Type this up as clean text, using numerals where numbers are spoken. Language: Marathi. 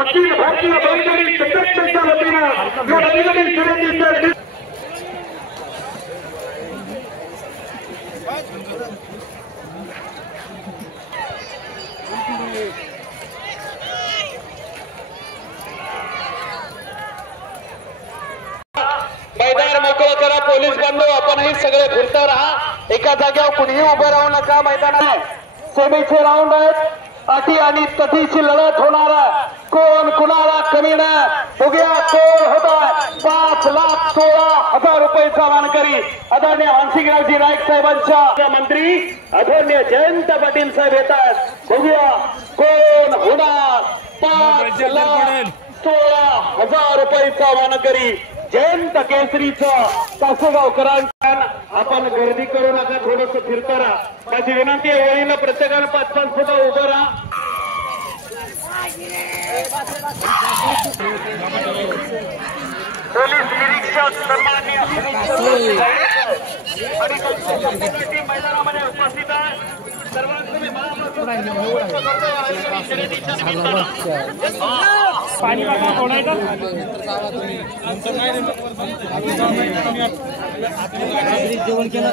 अखिल भारतीय बैलगाडी संघटनेच्या वतीनं या बैलगाडी शर्यतीचं मैदान मोकळं करा पोलीस बांधव, आपणही सगळे फिरता राहा, एका जागेवर कुणीही उभं राहू नका। मैदानात सेमीचे राऊंड आहेत, अटी आणि तटीची लढत होणार आहे। कोण कुणाला कमी नाही, बघूया कोण होता 5,16,000 रुपयाचा मानकरी आदरणीय हंसिंगरावजी नाईक साहेबांच्या मंत्री आदरणीय जयंत पाटील साहेब येतात। बघूया कोण होणार 5,16,000 रुपयाचा मानकरी जयंत केसरीचा तासगावकरांचा। आपण गर्दी करू नका, थोडस फिरता राहा, माझी विनंती आहे। वळीला प्रत्येकानं 5-5 फूट उभं राहा। पोलीस निरीक्षक सन्माननीय मैदानामध्ये उपस्थित आहे। सर्वांचे पाणी बाबा कोणाचं जेवण केलं